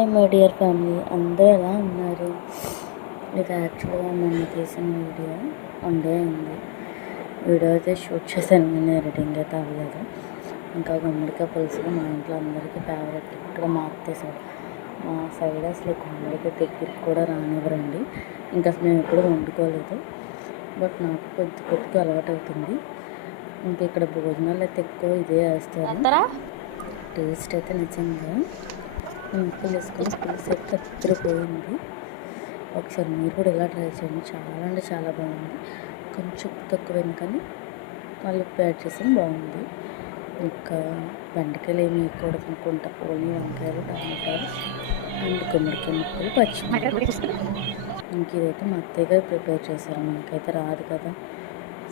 Hi my dear family, అందరూ ఎలా ఉన్నారు? ఇది యాక్చువల్గా మొన్న తీసిన వీడియో వన్ ఉంది. వీడియో అయితే షూట్ చేశాను, నేను ఎడిటింగ్ అయితే అవ్వలేదు. ఇంకా గుమ్మడికాయ పులుసు మా ఇంట్లో అందరికీ ఫేవరెట్. ఇక్కడ మా అత్తేసాడు, మా సైడ్ అసలు గుమ్మడికాయ దగ్గరికి కూడా రానివ్వరండి. ఇంకా అసలు మేము ఎప్పుడు వండుకోలేదు, బట్ నాకు కొద్దిగా అలవాటు అవుతుంది. ఇంకా ఇక్కడ భోజనాలు అయితే ఎక్కువ ఇదే వేస్తారు. టేస్ట్ అయితే నిజంగా ఉప్పులు వేసుకొని పులుసు అయితే అద్దరిపోయింది. ఒకసారి మీరు కూడా ఇలా ట్రై చేయండి, చాలా అంటే చాలా బాగుంది. కొంచెం ఉప్పు తక్కువైంది కానీ మళ్ళీ ఉప్పు యాడ్ చేసాను, బాగుంది. ఇంకా బెండకాయలు ఏమి వేయకూడదు అనుకుంటా, ఓన్లీ వంకాయలు, టమాటాలు అండ్ గుమ్మడికాయ ముక్కలు, పచ్చిమిరపకాయలు. ఇంక ఇదైతే మా అత్తయ్య గారు ప్రిపేర్ చేశారు, మనకైతే రాదు కదా,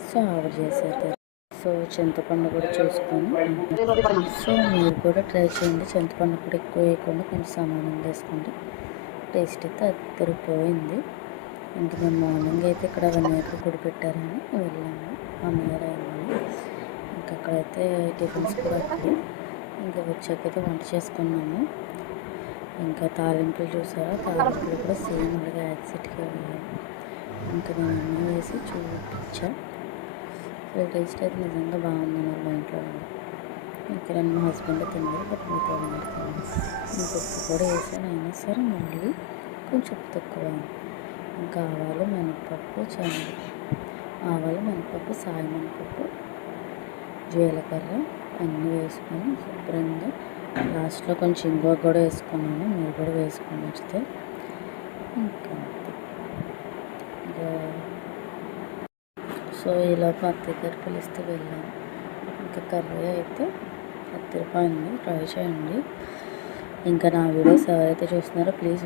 సో ఆవిడ చేశారు. సో చింతపండు కూడా చూసుకొని, సో మీరు కూడా ట్రై చేయండి. చింతపండు కూడా ఎక్కువ వేయకుండా కొంచెం సమానంగా వేసుకోండి. టేస్ట్ అయితే అద్దరిపోయింది. ఇంక మేము మార్నింగ్ అయితే ఇక్కడ 1 year గుడి పెట్టారని వెళ్ళాము, 1 year అయిందని. ఇంకా అక్కడైతే టిఫిన్స్ కూడా అక్కడ. ఇంకా వచ్చాకైతే వంట చేసుకున్నాము. ఇంకా తాలింపులు చూసారా, తాలింపులు కూడా సేమ్ అలాగే యాక్సిట్గా ఉన్నాయి. ఇంకా నేను అన్నీ వేసి చూపించా. సో టేస్ట్ అయితే నిజంగా బాగుందన్నారు మా ఇంట్లో. ఇక్కడ మా హస్బెండ్ తిన్నారు, బట్ మీతో తిన్నాను. ఇంక ఉప్పు కూడా వేసాను, అయినా సరే మళ్ళీ కొంచెం ఉప్పు తక్కువ. ఇంకా ఆవాలు, మినపప్పు, సాయి మినపప్పు, జీలకర్ర అన్నీ వేసుకొని శుభ్రంగా లాస్ట్లో కొంచెం ఇంగువ కూడా వేసుకున్నాను. మీరు కూడా వేసుకొని వస్తే ఇంకా సో ఈలోపు అత్తయ్య గారు పిలిస్తే వెళ్ళాను. ఇంకా కర్రీ అయితే అద్దరిపోయింది, ట్రై చేయండి. ఇంకా నా వీడియోస్ ఎవరైతే చూస్తున్నారో ప్లీజ్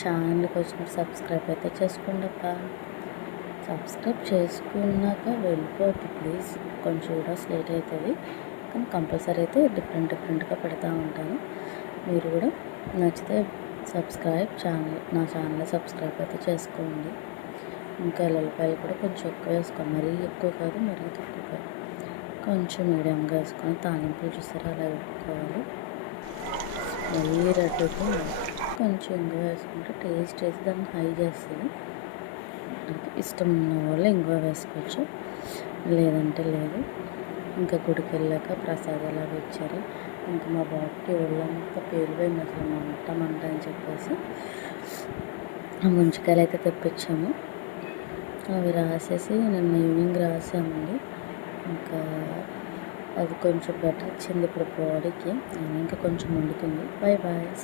ఛానల్కి వచ్చినట్టు సబ్స్క్రైబ్ అయితే చేసుకోండి అక్క. సబ్స్క్రైబ్ చేసుకున్నాక వెళ్ళిపోద్ది ప్లీజ్. కొంచెం వీడియోస్ లేట్ అవుతుంది కానీ కంపల్సరీ అయితే డిఫరెంట్గా పెడతా ఉంటాను. మీరు కూడా నచ్చితే నా ఛానల్ సబ్స్క్రైబ్ అయితే చేసుకోండి. ఇంకా ఎల్లుల్లిపాయలు కూడా కొంచెం ఎక్కువ వేసుకోండి, మరీ ఎక్కువ కాదు మరీ తక్కువ కాదు, కొంచెం మీడియంగా వేసుకొని తాలింపులు చూసారా అలా వేసుకోవాలి. మరీ రెడ్గా కొంచెం ఇంగువ వేసుకుంటే టేస్ట్ వేసి దాన్ని హై చేస్తుంది. ఇష్టం ఉన్న వాళ్ళు ఇంగువ వేసుకోవచ్చు, లేదంటే లేదు. ఇంకా గుడికి వెళ్ళాక ప్రసాదాలు అవి ఇచ్చారు. ఇంకా మా బాబుకి ఒళ్ళంతా పేలిపోయింది, అసలు మంట అని చెప్పేసి ముంచికాయలు అయితే తెప్పించాము. అవి రాసేసి నిన్న ఈవినింగ్ రాసామండి. ఇంకా అది కొంచెం బెటర్ ఇచ్చింది ఇప్పుడు బాడీకి, ఇంకా కొంచెం వండుతుంది. బాయ్.